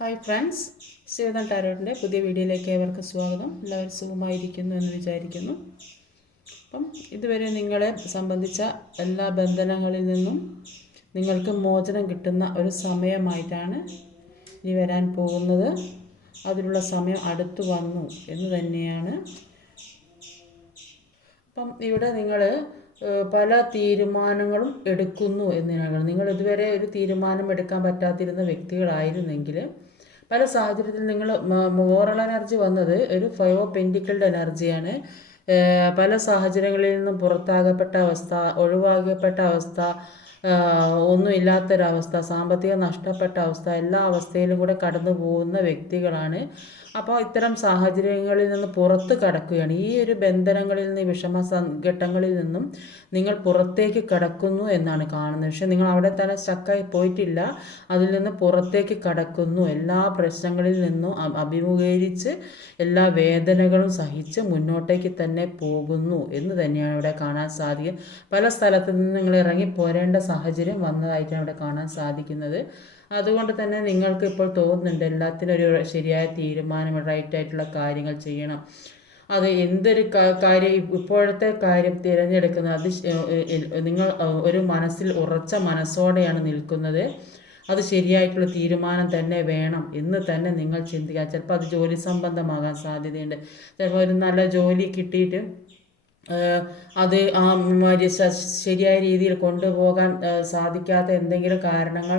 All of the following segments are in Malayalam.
ഹായ് ഫ്രണ്ട്സ് ശിവദൻ ടാരോട്ടിന്റെ പുതിയ വീഡിയോയിലേക്ക് ഏവർക്കും സ്വാഗതം. എല്ലാവരും സുഖമായിരിക്കുന്നു എന്ന് വിചാരിക്കുന്നു. അപ്പം ഇതുവരെ നിങ്ങളെ സംബന്ധിച്ച എല്ലാ ബന്ധനങ്ങളിൽ നിന്നും നിങ്ങൾക്ക് മോചനം കിട്ടുന്ന ഒരു സമയമായിട്ടാണ് ഇനി വരാൻ പോകുന്നത്. അതിനുള്ള സമയം അടുത്തു വന്നു എന്ന് തന്നെയാണ്. അപ്പം ഇവിടെ നിങ്ങൾ പല തീരുമാനങ്ങളും എടുക്കുന്നു എന്നതിനാണ് നിങ്ങൾ ഇതുവരെ ഒരു തീരുമാനം എടുക്കാൻ പറ്റാതിരുന്ന വ്യക്തികളായിരുന്നെങ്കിൽ പല സാഹചര്യത്തിൽ നിങ്ങൾ മോറൽ എനർജി വന്നത് ഒരു ഓഫ് പെന്റിക്കളുടെ എനർജിയാണ് പല സാഹചര്യങ്ങളിൽ നിന്നും പുറത്താകപ്പെട്ട അവസ്ഥ ഒഴിവാക്കപ്പെട്ട അവസ്ഥ ഒന്നുമില്ലാത്തൊരവസ്ഥ സാമ്പത്തിക നഷ്ടപ്പെട്ട അവസ്ഥ എല്ലാ അവസ്ഥയിലും കൂടെ കടന്നു പോകുന്ന വ്യക്തികളാണ്. അപ്പോൾ ഇത്തരം സാഹചര്യങ്ങളിൽ നിന്ന് പുറത്ത് കടക്കുകയാണ്. ഈ ഒരു ബന്ധനങ്ങളിൽ നിന്ന് വിഷമ ഘട്ടങ്ങളിൽ നിന്നും നിങ്ങൾ പുറത്തേക്ക് കടക്കുന്നു എന്നാണ് കാണുന്നത്. പക്ഷെ നിങ്ങൾ അവിടെ തന്നെ സ്റ്റക്കായി പോയിട്ടില്ല. അതിൽ നിന്ന് പുറത്തേക്ക് കടക്കുന്നു. എല്ലാ പ്രശ്നങ്ങളിൽ നിന്നും അഭിമുഖീകരിച്ച് എല്ലാ വേദനകളും സഹിച്ച് മുന്നോട്ടേക്ക് തന്നെ പോകുന്നു എന്ന് തന്നെയാണ് ഇവിടെ കാണാൻ സാധിക്കുക പല സ്ഥലത്തു നിന്ന് നിങ്ങൾ ഇറങ്ങി പോരേണ്ട സാഹചര്യം വന്നതായിട്ടാണ് ഇവിടെ കാണാൻ സാധിക്കുന്നത്. അതുകൊണ്ട് തന്നെ നിങ്ങൾക്ക് ഇപ്പോൾ തോന്നുന്നുണ്ട് എല്ലാത്തിനും ഒരു ശരിയായ തീരുമാനം റൈറ്റ് ആയിട്ടുള്ള കാര്യങ്ങൾ ചെയ്യണം. അത് എന്തൊരു കാര്യം ഇപ്പോഴത്തെ കാര്യം തിരഞ്ഞെടുക്കുന്നത് അത് നിങ്ങൾ ഒരു മനസ്സിൽ ഉറച്ച മനസ്സോടെയാണ് നിൽക്കുന്നത്. അത് ശരിയായിട്ടുള്ള തീരുമാനം തന്നെ വേണം എന്ന് തന്നെ നിങ്ങൾ ചിന്തിക്കുക. ചിലപ്പോൾ അത് ജോലി സംബന്ധമാകാൻ സാധ്യതയുണ്ട്. ചിലപ്പോൾ ഒരു നല്ല ജോലി കിട്ടിയിട്ട് അത് ആ ശരിയായ രീതിയിൽ കൊണ്ടുപോകാൻ സാധിക്കാത്ത എന്തെങ്കിലും കാരണങ്ങൾ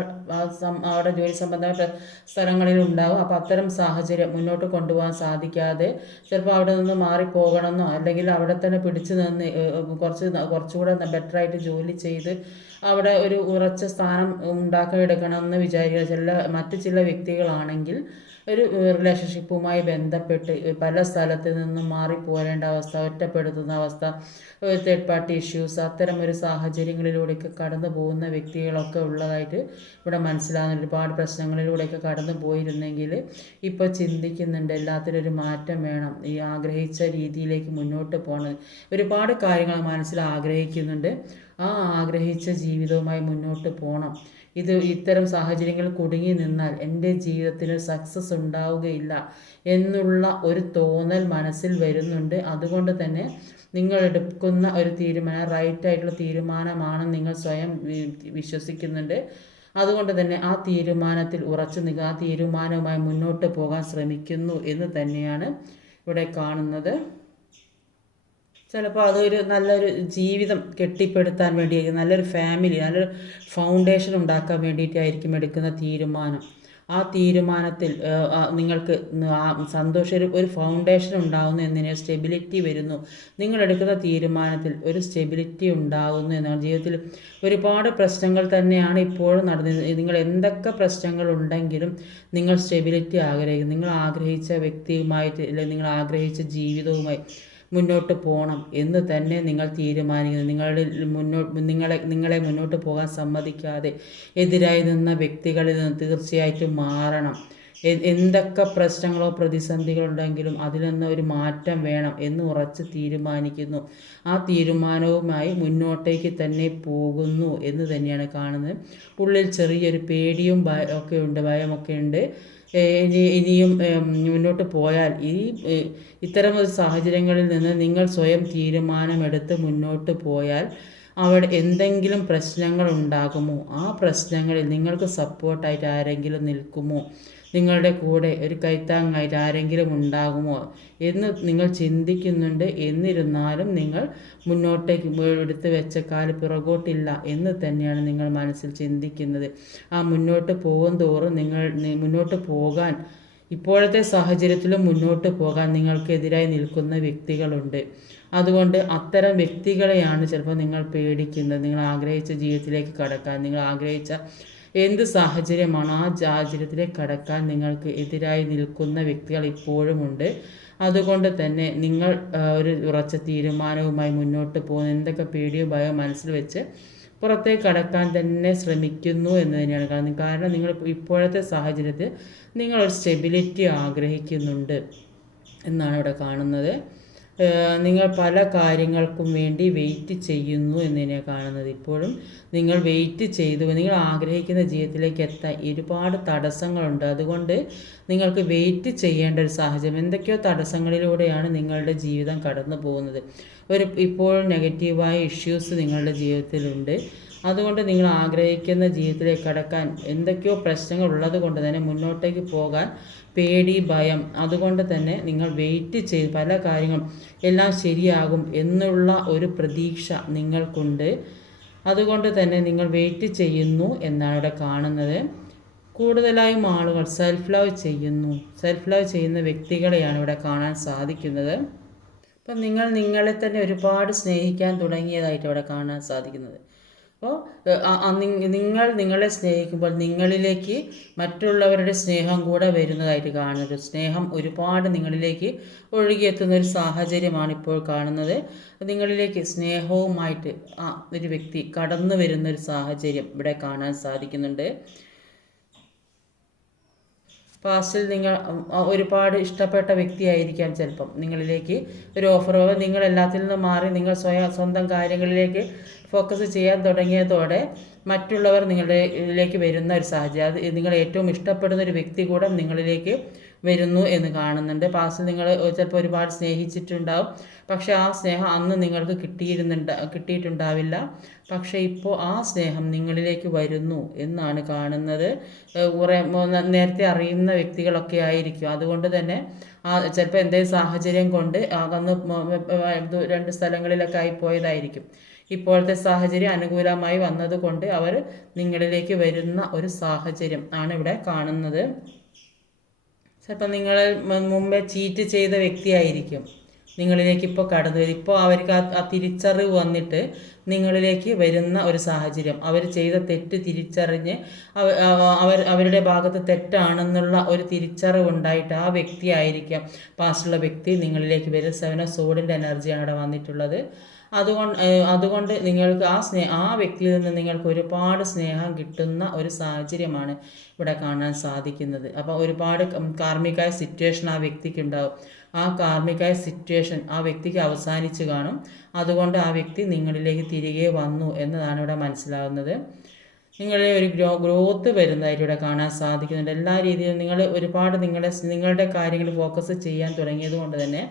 അവിടെ ജോലി സംബന്ധമായ സ്ഥലങ്ങളിൽ ഉണ്ടാകും അപ്പോൾ അത്തരം സാഹചര്യം മുന്നോട്ട് കൊണ്ടുപോകാൻ സാധിക്കാതെ ചിലപ്പോൾ അവിടെ നിന്ന് മാറിപ്പോകണമെന്നോ അല്ലെങ്കിൽ അവിടെ തന്നെ പിടിച്ചു നിന്ന് കുറച്ച് കുറച്ചുകൂടെ ബെറ്ററായിട്ട് ജോലി ചെയ്ത് അവിടെ ഒരു ഉറച്ച സ്ഥാനം ഉണ്ടാക്കിയെടുക്കണമെന്ന് വിചാരിക്കുക. ചില മറ്റ് ചില വ്യക്തികളാണെങ്കിൽ ഒരു റിലേഷൻഷിപ്പുമായി ബന്ധപ്പെട്ട് പല സ്ഥലത്ത് നിന്നും മാറിപ്പോരേണ്ട അവസ്ഥ ഒറ്റപ്പെടുത്തുന്ന അവസ്ഥ തേർഡ് പാർട്ടി ഇഷ്യൂസ് അത്തരം ഒരു സാഹചര്യങ്ങളിലൂടെയൊക്കെ കടന്നു പോകുന്ന വ്യക്തികളൊക്കെ ഉള്ളതായിട്ട് ഇവിടെ മനസ്സിലാകുന്ന ഒരുപാട് പ്രശ്നങ്ങളിലൂടെയൊക്കെ കടന്നു പോയിരുന്നെങ്കിൽ ഇപ്പോൾ ചിന്തിക്കുന്നുണ്ട് എല്ലാത്തിനും ഒരു മാറ്റം വേണം. ഈ ആഗ്രഹിച്ച രീതിയിലേക്ക് മുന്നോട്ട് പോകണം. ഒരുപാട് കാര്യങ്ങൾ മനസ്സിൽ ആഗ്രഹിക്കുന്നുണ്ട്. ആ ആഗ്രഹിച്ച ജീവിതവുമായി മുന്നോട്ട് പോകണം ഇത് ഇത്തരം സാഹചര്യങ്ങളിൽ കുടുങ്ങി നിന്നാൽ എന്റെ ജീവിതത്തിൽ സക്സസ് ഉണ്ടാവുകയില്ല എന്നുള്ള ഒരു തോന്നൽ മനസ്സിൽ വരുന്നുണ്ട്. അതുകൊണ്ട് തന്നെ നിങ്ങൾ എടുക്കുന്ന ഒരു തീരുമാനം റൈറ്റ് ആയിട്ടുള്ള തീരുമാനമാണ് നിങ്ങൾ സ്വയം വിശ്വസിക്കുന്നുണ്ട്. അതുകൊണ്ട് തന്നെ ആ തീരുമാനത്തിൽ ഉറച്ചു നിൽക്കുക ആ തീരുമാനവുമായി മുന്നോട്ട് പോകാൻ ശ്രമിക്കുന്നു എന്ന് തന്നെയാണ് ഇവിടെ കാണുന്നത്. ചിലപ്പോൾ അതൊരു നല്ലൊരു ജീവിതം കെട്ടിപ്പടുത്താൻ വേണ്ടിയായിരിക്കും. നല്ലൊരു ഫാമിലി നല്ലൊരു ഫൗണ്ടേഷൻ ഉണ്ടാക്കാൻ വേണ്ടിയിട്ടായിരിക്കും എടുക്കുന്ന തീരുമാനം. ആ തീരുമാനത്തിൽ നിങ്ങൾക്ക് സന്തോഷം ഒരു- ഒരു ഫൗണ്ടേഷൻ ഉണ്ടാകുന്നു എന്നതിന് സ്റ്റെബിലിറ്റി വരുന്നു. നിങ്ങൾ എടുക്കുന്ന തീരുമാനത്തിൽ ഒരു സ്റ്റെബിലിറ്റി ഉണ്ടാകുന്നു എന്നാണ്. ജീവിതത്തിൽ ഒരുപാട് പ്രശ്നങ്ങൾ തന്നെയാണ് ഇപ്പോഴും നടന്നത് നിങ്ങൾ എന്തൊക്കെ പ്രശ്നങ്ങൾ ഉണ്ടെങ്കിലും നിങ്ങൾ സ്റ്റെബിലിറ്റി ആഗ്രഹിക്കും നിങ്ങൾ ആഗ്രഹിച്ച വ്യക്തിയുമായിട്ട് അല്ലെങ്കിൽ നിങ്ങൾ ആഗ്രഹിച്ച ജീവിതവുമായി മുന്നോട്ട് പോകണം എന്ന് തന്നെ നിങ്ങൾ തീരുമാനിക്കുന്നു. നിങ്ങളുടെ മുന്നോട്ട് നിങ്ങളെ നിങ്ങളെ മുന്നോട്ട് പോകാൻ സമ്മതിക്കാതെ എതിരായി നിന്ന വ്യക്തികളിൽ നിന്ന് തീർച്ചയായിട്ടും മാറണം. എന്തൊക്കെ പ്രശ്നങ്ങളോ പ്രതിസന്ധികളുണ്ടെങ്കിലും നിന്ന് ഒരു മാറ്റം വേണം എന്ന് ഉറച്ച് തീരുമാനിക്കുന്നു. ആ തീരുമാനവുമായി മുന്നോട്ടേക്ക് തന്നെ പോകുന്നു എന്ന് തന്നെയാണ് കാണുന്നത്. ഉള്ളിൽ ചെറിയൊരു പേടിയും ഭയം ഒക്കെ ഉണ്ട് ഭയമൊക്കെ ഉണ്ട്. ഇനി ഇനിയും മുന്നോട്ട് പോയാൽ ഈ ഇത്തരം ഒരു സാഹചര്യങ്ങളിൽ നിന്ന് നിങ്ങൾ സ്വയം തീരുമാനമെടുത്ത് മുന്നോട്ട് പോയാൽ അവിടെ എന്തെങ്കിലും പ്രശ്നങ്ങൾ ഉണ്ടാകുമോ? ആ പ്രശ്നങ്ങളിൽ നിങ്ങൾക്ക് സപ്പോർട്ടായിട്ട് ആരെങ്കിലും നിൽക്കുമോ? നിങ്ങളുടെ കൂടെ ഒരു കൈത്താങ്ങായിട്ട് ആരെങ്കിലും ഉണ്ടാകുമോ എന്ന് നിങ്ങൾ ചിന്തിക്കുന്നുണ്ട്. എന്നിരുന്നാലും നിങ്ങൾ മുന്നോട്ടേക്ക് എടുത്ത് വെച്ച കാൽ പിറകോട്ടില്ല എന്ന് തന്നെയാണ് നിങ്ങൾ മനസ്സിൽ ചിന്തിക്കുന്നത്. ആ മുന്നോട്ട് പോകും തോറും നിങ്ങൾ മുന്നോട്ട് പോകാൻ ഇപ്പോഴത്തെ സാഹചര്യത്തിലും മുന്നോട്ട് പോകാൻ നിങ്ങൾക്കെതിരായി നിൽക്കുന്ന വ്യക്തികളുണ്ട്. അതുകൊണ്ട് അത്തരം വ്യക്തികളെയാണ് ചിലപ്പോൾ നിങ്ങൾ പേടിക്കുന്നത്. നിങ്ങൾ ആഗ്രഹിച്ച ജീവിതത്തിലേക്ക് കടക്കാൻ നിങ്ങൾ ആഗ്രഹിച്ച എന്ത് സാഹചര്യമാണ് ആ സാഹചര്യത്തിലെ കടക്കാൻ നിങ്ങൾക്ക് എതിരായി നിൽക്കുന്ന വ്യക്തികൾ ഇപ്പോഴുമുണ്ട്? അതുകൊണ്ട് തന്നെ നിങ്ങൾ ഒരു ഉറച്ച തീരുമാനവുമായി മുന്നോട്ട് പോകുന്ന എന്തൊക്കെ പേടിയോ ഭയോ മനസ്സിൽ വെച്ച് പുറത്തേക്ക് കടക്കാൻ തന്നെ ശ്രമിക്കുന്നു എന്ന് തന്നെയാണ് കാരണം. കാരണം നിങ്ങൾ ഇപ്പോഴത്തെ സാഹചര്യത്തിൽ നിങ്ങളൊരു സ്റ്റെബിലിറ്റി ആഗ്രഹിക്കുന്നുണ്ട് എന്നാണ് ഇവിടെ കാണുന്നത്. നിങ്ങൾ പല കാര്യങ്ങൾക്കും വേണ്ടി വെയിറ്റ് ചെയ്യുന്നു എന്നതിനെ കാണുന്നത്. ഇപ്പോഴും നിങ്ങൾ വെയിറ്റ് ചെയ്തു നിങ്ങൾ ആഗ്രഹിക്കുന്ന ജീവിതത്തിലേക്ക് എത്താൻ ഒരുപാട് തടസ്സങ്ങളുണ്ട്. അതുകൊണ്ട് നിങ്ങൾക്ക് വെയിറ്റ് ചെയ്യേണ്ട ഒരു സാഹചര്യം എന്തൊക്കെയോ തടസ്സങ്ങളിലൂടെയാണ് നിങ്ങളുടെ ജീവിതം കടന്നു പോകുന്നത് ഒരു ഇപ്പോൾ നെഗറ്റീവായ ഇഷ്യൂസ് നിങ്ങളുടെ ജീവിതത്തിലുണ്ട്. അതുകൊണ്ട് നിങ്ങൾ ആഗ്രഹിക്കുന്ന ജീവിതത്തിലേക്ക് കടക്കാൻ എന്തൊക്കെയോ പ്രശ്നങ്ങൾ ഉള്ളത് കൊണ്ട് തന്നെ മുന്നോട്ടേക്ക് പോകാൻ പേടി ഭയം. അതുകൊണ്ട് തന്നെ നിങ്ങൾ വെയിറ്റ് ചെയ്ത് പല കാര്യങ്ങളും എല്ലാം ശരിയാകും എന്നുള്ള ഒരു പ്രതീക്ഷ നിങ്ങൾക്കുണ്ട്. അതുകൊണ്ട് തന്നെ നിങ്ങൾ വെയിറ്റ് ചെയ്യുന്നു എന്നാണ് ഇവിടെ കാണുന്നത്. കൂടുതലായും ആളുകൾ സെൽഫ് ലവ് ചെയ്യുന്നു. സെൽഫ് ലവ് ചെയ്യുന്ന വ്യക്തികളെയാണ് ഇവിടെ കാണാൻ സാധിക്കുന്നത്. അപ്പം നിങ്ങൾ നിങ്ങളെ തന്നെ ഒരുപാട് സ്നേഹിക്കാൻ തുടങ്ങിയതായിട്ട് ഇവിടെ കാണാൻ സാധിക്കുന്നത്. അപ്പോൾ നിങ്ങൾ നിങ്ങളെ സ്നേഹിക്കുമ്പോൾ നിങ്ങളിലേക്ക് മറ്റുള്ളവരുടെ സ്നേഹം കൂടെ വരുന്നതായിട്ട് കാണുന്നത്. സ്നേഹം ഒരുപാട് നിങ്ങളിലേക്ക് ഒഴുകിയെത്തുന്ന ഒരു സാഹചര്യമാണ് ഇപ്പോൾ കാണുന്നത്. നിങ്ങളിലേക്ക് സ്നേഹവുമായിട്ട് ആ ഒരു വ്യക്തി കടന്നു വരുന്ന ഒരു സാഹചര്യം ഇവിടെ കാണാൻ സാധിക്കുന്നുണ്ട്. പാസ്റ്റിൽ നിങ്ങൾ ഒരുപാട് ഇഷ്ടപ്പെട്ട വ്യക്തിയായിരിക്കാം ചിലപ്പം. നിങ്ങളിലേക്ക് ഒരു ഓഫർ നിങ്ങൾ എല്ലാത്തിൽ നിന്നും മാറി നിങ്ങൾ സ്വയം സ്വന്തം കാര്യങ്ങളിലേക്ക് ഫോക്കസ് ചെയ്യാൻ തുടങ്ങിയതോടെ മറ്റുള്ളവർ നിങ്ങളുടെ ഇതിലേക്ക് വരുന്ന ഒരു സാഹചര്യം. അത് നിങ്ങൾ ഏറ്റവും ഇഷ്ടപ്പെടുന്ന ഒരു വ്യക്തി കൂടെ നിങ്ങളിലേക്ക് വരുന്നു എന്ന് കാണുന്നുണ്ട്. പാസ്റ്റിൽ നിങ്ങൾ ചിലപ്പോൾ ഒരുപാട് സ്നേഹിച്ചിട്ടുണ്ടാവും. പക്ഷേ ആ സ്നേഹം അന്ന് നിങ്ങൾക്ക് കിട്ടിയിരുന്നുണ്ട കിട്ടിയിട്ടുണ്ടാവില്ല. പക്ഷേ ഇപ്പോൾ ആ സ്നേഹം നിങ്ങളിലേക്ക് വരുന്നു എന്നാണ് കാണുന്നത്. കുറേ നേരത്തെ അറിയുന്ന വ്യക്തികളൊക്കെ ആയിരിക്കും. അതുകൊണ്ട് തന്നെ ആ ചിലപ്പോൾ എന്തെങ്കിലും സാഹചര്യം കൊണ്ട് അകന്ന് രണ്ട് സ്ഥലങ്ങളിലൊക്കെ ആയി പോയതായിരിക്കും. ഇപ്പോഴത്തെ സാഹചര്യം അനുകൂലമായി വന്നതുകൊണ്ട് അവർ നിങ്ങളിലേക്ക് വരുന്ന ഒരു സാഹചര്യം ആണ് ഇവിടെ കാണുന്നത്. ചിലപ്പോൾ നിങ്ങൾ മുമ്പേ ചീറ്റ് ചെയ്ത വ്യക്തിയായിരിക്കും. നിങ്ങളിലേക്ക് ഇപ്പോൾ കടന്നു വരും. ഇപ്പോൾ അവർക്ക് ആ തിരിച്ചറിവ് വന്നിട്ട് നിങ്ങളിലേക്ക് വരുന്ന ഒരു സാഹചര്യം. അവർ ചെയ്ത തെറ്റ് തിരിച്ചറിഞ്ഞ് അവ- അവ- അവർ അവരുടെ ഭാഗത്ത് തെറ്റാണെന്നുള്ള ഒരു തിരിച്ചറിവ് ഉണ്ടായിട്ട് ആ വ്യക്തിയായിരിക്കാം. പാസ്റ്റുള്ള വ്യക്തി നിങ്ങളിലേക്ക് വരും. സെവൻ ഓഫ് സോഡിന്റെ എനർജിയാണ് അവിടെ വന്നിട്ടുള്ളത്. അതുകൊണ്ട് അതുകൊണ്ട് നിങ്ങൾക്ക് ആ സ്നേ ആ വ്യക്തിയിൽ നിന്ന് നിങ്ങൾക്ക് ഒരുപാട് സ്നേഹം കിട്ടുന്ന ഒരു സാഹചര്യമാണ് ഇവിടെ കാണാൻ സാധിക്കുന്നത്. അപ്പോൾ ഒരുപാട് കാർമ്മികമായ സിറ്റുവേഷൻ ആ വ്യക്തിക്ക് ഉണ്ടാവും. ആ കാർമ്മികമായ സിറ്റുവേഷൻ ആ വ്യക്തിക്ക് അവസാനിച്ച് കാണും. അതുകൊണ്ട് ആ വ്യക്തി നിങ്ങളിലേക്ക് തിരികെ വന്നു എന്നതാണ് ഇവിടെ മനസ്സിലാവുന്നത്. നിങ്ങളെ ഒരു ഗ്രോ ഗ്രോത്ത് വരുന്നതായിട്ട് ഇവിടെ കാണാൻ സാധിക്കുന്നുണ്ട്. എല്ലാ രീതിയിലും നിങ്ങൾ ഒരുപാട് നിങ്ങളുടെ നിങ്ങളുടെ കാര്യങ്ങൾ ഫോക്കസ് ചെയ്യാൻ തുടങ്ങിയത് കൊണ്ട് തന്നെ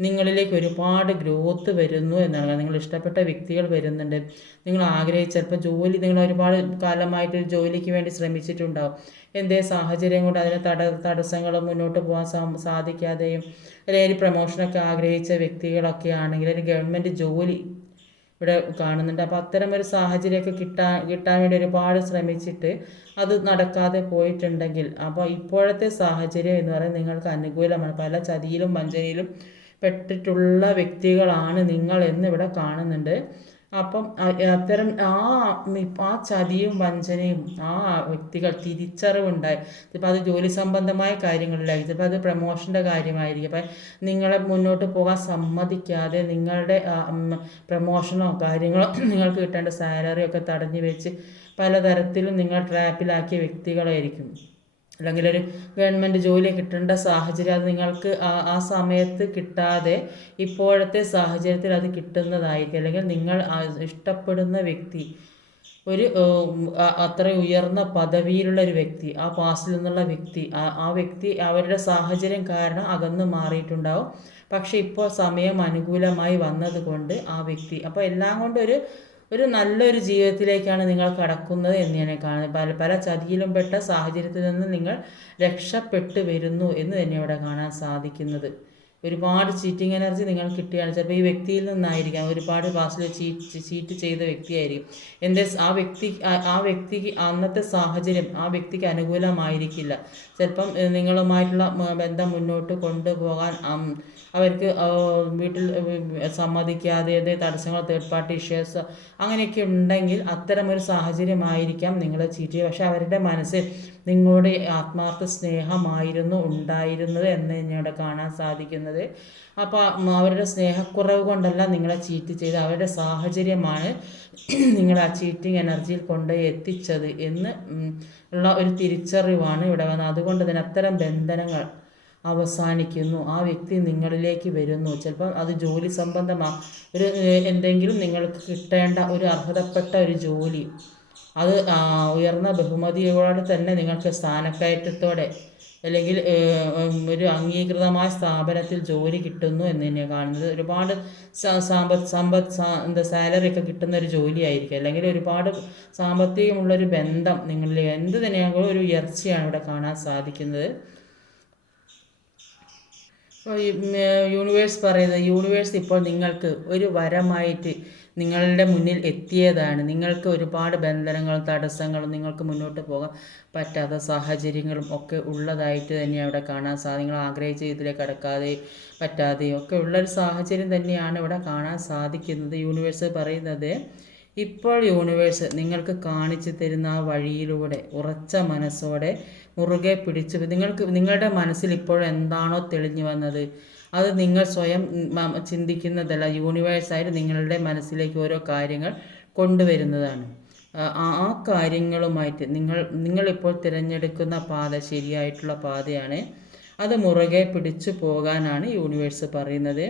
നിങ്ങളിലേക്ക് ഒരുപാട് ഗ്രോത്ത് വരുന്നു എന്നാണ്. നിങ്ങൾ ഇഷ്ടപ്പെട്ട വ്യക്തികൾ വരുന്നുണ്ട്. നിങ്ങൾ ആഗ്രഹിച്ച ചിലപ്പോൾ ജോലി നിങ്ങൾ ഒരുപാട് കാലമായിട്ട് ജോലിക്ക് വേണ്ടി ശ്രമിച്ചിട്ടുണ്ടാവും. എന്തേ സാഹചര്യം കൊണ്ട് അതിന് തട തടസ്സങ്ങൾ മുന്നോട്ട് പോകാൻ സാധിക്കാതെയും അല്ലെങ്കിൽ പ്രൊമോഷനൊക്കെ ആഗ്രഹിച്ച വ്യക്തികളൊക്കെ ആണെങ്കിൽ ഒരു ഗവൺമെന്റ് ജോലി ഇവിടെ കാണുന്നുണ്ട്. അപ്പോൾ അത്തരം ഒരു സാഹചര്യമൊക്കെ കിട്ടാൻ കിട്ടാൻ വേണ്ടി ഒരുപാട് ശ്രമിച്ചിട്ട് അത് നടക്കാതെ പോയിട്ടുണ്ടെങ്കിൽ അപ്പോൾ ഇപ്പോഴത്തെ സാഹചര്യം എന്ന് പറയുന്നത് നിങ്ങൾക്ക് അനുകൂലമാണ്. പല ചതിയിലും വഞ്ചനയിലും പെട്ടിട്ടുള്ള വ്യക്തികളാണ് നിങ്ങൾ എന്നിവിടെ കാണുന്നുണ്ട്. അപ്പം അത്തരം ആ ഇപ്പ- ആ ചതിയും വഞ്ചനയും ആ വ്യക്തികൾ തിരിച്ചറിവുണ്ടായി. ഇപ്പം അത് ജോലി സംബന്ധമായ കാര്യങ്ങളിലായിരിക്കും ചിലപ്പോൾ അത് പ്രമോഷന്റെ കാര്യമായിരിക്കും. അപ്പം നിങ്ങളെ മുന്നോട്ട് പോകാൻ സമ്മതിക്കാതെ നിങ്ങളുടെ പ്രമോഷനോ കാര്യങ്ങളോ നിങ്ങൾക്ക് കിട്ടേണ്ട സാലറിയൊക്കെ തടഞ്ഞു വെച്ച് പലതരത്തിലും നിങ്ങൾ ട്രാപ്പിലാക്കിയ വ്യക്തികളായിരിക്കും. അല്ലെങ്കിൽ ഒരു ഗവൺമെന്റ് ജോലി കിട്ടേണ്ട സാഹചര്യം അത് നിങ്ങൾക്ക് ആ സമയത്ത് കിട്ടാതെ ഇപ്പോഴത്തെ സാഹചര്യത്തിൽ അത് കിട്ടുന്നതായിരിക്കും. അല്ലെങ്കിൽ നിങ്ങൾ ഇഷ്ടപ്പെടുന്ന വ്യക്തി ഒരു അത്ര ഉയർന്ന പദവിയിലുള്ള ഒരു വ്യക്തി ആ പാസിൽ നിന്നുള്ള വ്യക്തി ആ വ്യക്തി അവരുടെ സാഹചര്യം കാരണം അകന്ന് മാറിയിട്ടുണ്ടാവും. പക്ഷെ ഇപ്പോൾ സമയം അനുകൂലമായി വന്നതുകൊണ്ട് ആ വ്യക്തി അപ്പോൾ എല്ലാം കൊണ്ടും ഒരു നല്ലൊരു ജീവിതത്തിലേക്കാണ് നിങ്ങൾ കടക്കുന്നത് എന്ന് ഞാൻ കാണുന്നത് പല പല ചതിയിലും പെട്ട സാഹചര്യത്തിൽ നിന്ന് നിങ്ങൾ രക്ഷപ്പെട്ടു വരുന്നു എന്ന് തന്നെ ഇവിടെ കാണാൻ സാധിക്കുന്നത്. ഒരുപാട് ചീറ്റിംഗ് എനർജി നിങ്ങൾ കിട്ടുകയാണ്. ചിലപ്പോൾ ഈ വ്യക്തിയിൽ നിന്നായിരിക്കാം. ഒരുപാട് ക്ലാസ്സിൽ ചീറ്റ് ചീറ്റ് ചെയ്ത വ്യക്തിയായിരിക്കും. എന്റെ ആ വ്യക്തി ആ- വ്യക്തിക്ക് അന്നത്തെ സാഹചര്യം ആ വ്യക്തിക്ക് അനുകൂലമായിരിക്കില്ല. ചിലപ്പം നിങ്ങളുമായിട്ടുള്ള ബന്ധം മുന്നോട്ട് കൊണ്ടുപോകാൻ അവർക്ക് വീട്ടിൽ സമ്മതിക്കാതെ തടസ്സങ്ങൾ തേർഡ് പാർട്ടി ഇഷ്യൂസ് അങ്ങനെയൊക്കെ ഉണ്ടെങ്കിൽ അത്തരം ഒരു സാഹചര്യമായിരിക്കാം നിങ്ങളെ ചീറ്റ് പക്ഷെ അവരുടെ മനസ്സിൽ നിങ്ങളുടെ ആത്മാർത്ഥ സ്നേഹമായിരുന്നു ഉണ്ടായിരുന്നത് എന്ന് ഇവിടെ കാണാൻ സാധിക്കുന്നത്. അപ്പോൾ അവരുടെ സ്നേഹക്കുറവ് കൊണ്ടല്ല നിങ്ങളെ ചീറ്റ് ചെയ്ത് അവരുടെ സാഹചര്യമാണ് നിങ്ങളെ ആ ചീറ്റിംഗ് എനർജിയിൽ കൊണ്ട് എത്തിച്ചത് എന്ന് ഉള്ള ഒരു തിരിച്ചറിവാണ് ഇവിടെ വന്നത്. അതുകൊണ്ട് തന്നെ അത്തരം ബന്ധനങ്ങൾ അവസാനിക്കുന്നു. ആ വ്യക്തി നിങ്ങളിലേക്ക് വരുന്നു. ചിലപ്പോൾ അത് ജോലി സംബന്ധമാണ് ഒരു എന്തെങ്കിലും നിങ്ങൾക്ക് കിട്ടേണ്ട ഒരു അർഹതപ്പെട്ട ഒരു ജോലി അത് ഉയർന്ന ബഹുമതിയോടെ തന്നെ നിങ്ങൾക്ക് സ്ഥാനക്കയറ്റത്തോടെ അല്ലെങ്കിൽ ഒരു അംഗീകൃതമായ സ്ഥാപനത്തിൽ ജോലി കിട്ടുന്നു എന്ന് തന്നെയാണ് കാണുന്നത്. ഒരുപാട് സാമ്പത്ത് സമ്പത്ത് എന്താ സാലറി ഒക്കെ കിട്ടുന്ന ഒരു ജോലിയായിരിക്കും. അല്ലെങ്കിൽ ഒരുപാട് സാമ്പത്തികമുള്ളൊരു ബന്ധം നിങ്ങളിൽ എന്ത് തന്നെയാണെങ്കിലും ഒരു ഉയർച്ചയാണ് ഇവിടെ കാണാൻ സാധിക്കുന്നത്. യൂണിവേഴ്സ് പറയുന്നത് യൂണിവേഴ്സ് ഇപ്പോൾ നിങ്ങൾക്ക് ഒരു വരമായിട്ട് നിങ്ങളുടെ മുന്നിൽ എത്തിയതാണ്. നിങ്ങൾക്ക് ഒരുപാട് ബന്ധനങ്ങളും തടസ്സങ്ങളും നിങ്ങൾക്ക് മുന്നോട്ട് പോകാൻ പറ്റാത്ത സാഹചര്യങ്ങളും ഒക്കെ ഉള്ളതായിട്ട് തന്നെ അവിടെ കാണാൻ സാധിക്കും നിങ്ങൾ ആഗ്രഹിച്ച ഇതിലേക്ക് കടക്കാതെ പറ്റാതെയും ഒക്കെ ഉള്ളൊരു സാഹചര്യം തന്നെയാണ് ഇവിടെ കാണാൻ സാധിക്കുന്നത്. യൂണിവേഴ്സ് പറയുന്നത് ഇപ്പോൾ യൂണിവേഴ്സ് നിങ്ങൾക്ക് കാണിച്ചു തരുന്ന ആ വഴിയിലൂടെ ഉറച്ച മനസ്സോടെ മുറുകെ പിടിച്ചു നിങ്ങൾക്ക് നിങ്ങളുടെ മനസ്സിൽ ഇപ്പോൾ എന്താണോ തെളിഞ്ഞു വന്നത് അത് നിങ്ങൾ സ്വയം ചിന്തിക്കുന്നതല്ല. യൂണിവേഴ്സായിട്ട് നിങ്ങളുടെ മനസ്സിലേക്ക് ഓരോ കാര്യങ്ങൾ കൊണ്ടുവരുന്നതാണ്. ആ കാര്യങ്ങളുമായിട്ട് നിങ്ങൾ നിങ്ങളിപ്പോൾ തിരഞ്ഞെടുക്കുന്ന പാത ശരിയായിട്ടുള്ള പാതയാണ്. അത് മുറുകെ പിടിച്ചു പോകാനാണ് യൂണിവേഴ്സ് പറയുന്നത്.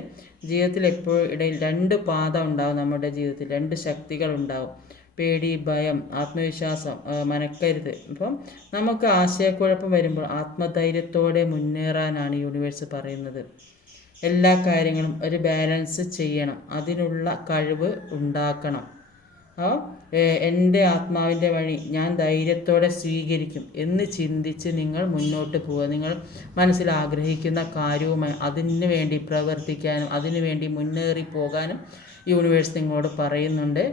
ജീവിതത്തിൽ എപ്പോഴും ഇടയിൽ രണ്ട് പാത ഉണ്ടാവും നമ്മുടെ ജീവിതത്തിൽ. രണ്ട് ശക്തികൾ ഉണ്ടാവും. പേടി ഭയം ആത്മവിശ്വാസം മനക്കരുത് അപ്പം നമുക്ക് ആശയക്കുഴപ്പം വരുമ്പോൾ ആത്മധൈര്യത്തോടെ മുന്നേറാനാണ് യൂണിവേഴ്സ് പറയുന്നത്. എല്ലാ കാര്യങ്ങളും ഒരു ബാലൻസ് ചെയ്യണം. അതിനുള്ള കഴിവ് ഉണ്ടാക്കണം. അപ്പോൾ എന്റെ ആത്മാവിന്റെ വഴി ഞാൻ ധൈര്യത്തോടെ സ്വീകരിക്കും എന്ന് ചിന്തിച്ച് നിങ്ങൾ മുന്നോട്ട് പോവുക. നിങ്ങൾ മനസ്സിൽ ആഗ്രഹിക്കുന്ന കാര്യവുമായി അതിനു വേണ്ടി പ്രവർത്തിക്കാനും അതിനു വേണ്ടി മുന്നേറി പോകാനും യൂണിവേഴ്സ് നിങ്ങളോട് പറയുന്നുണ്ട്.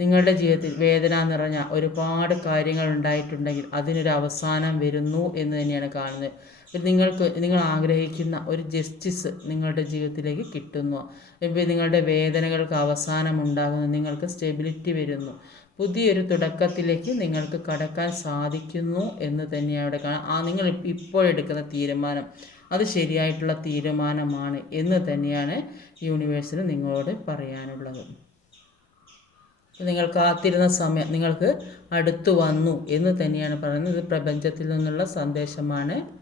നിങ്ങളുടെ ജീവിതത്തിൽ വേദന നിറഞ്ഞ ഒരുപാട് കാര്യങ്ങൾ ഉണ്ടായിട്ടുണ്ടെങ്കിൽ അതിനൊരു അവസാനം വരുന്നു എന്ന് തന്നെയാണ് കാണുന്നത്. നിങ്ങൾക്ക് നിങ്ങൾ ആഗ്രഹിക്കുന്ന ഒരു ജസ്റ്റിസ് നിങ്ങളുടെ ജീവിതത്തിലേക്ക് കിട്ടുന്നു. നിങ്ങളുടെ വേദനകൾക്ക് അവസാനം ഉണ്ടാകുന്നു. നിങ്ങൾക്ക് സ്റ്റെബിലിറ്റി വരുന്നു. പുതിയൊരു തുടക്കത്തിലേക്ക് നിങ്ങൾക്ക് കടക്കാൻ സാധിക്കുന്നു എന്ന് തന്നെയാണ് അവിടെ കാണാം. ആ നിങ്ങൾ ഇപ്പ- ഇപ്പോൾ എടുക്കുന്ന തീരുമാനം. അത് ശരിയായിട്ടുള്ള തീരുമാനമാണ് എന്ന് തന്നെയാണ് യൂണിവേഴ്സിന് നിങ്ങളോട് പറയാനുള്ളത്. നിങ്ങൾ കാത്തിരുന്ന സമയം നിങ്ങൾക്ക് അടുത്തു വന്നു എന്ന് തന്നെയാണ് പറയുന്നത്. ഇത് പ്രപഞ്ചത്തിൽ നിന്നുള്ള സന്ദേശമാണ്.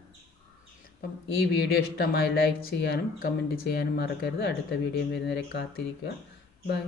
അപ്പം ഈ വീഡിയോ ഇഷ്ടമായി ലൈക്ക് ചെയ്യാനും കമന്റ് ചെയ്യാനും മറക്കരുത്. അടുത്ത വീഡിയോ വരുന്നവരെ കാത്തിരിക്കുക. ബൈ.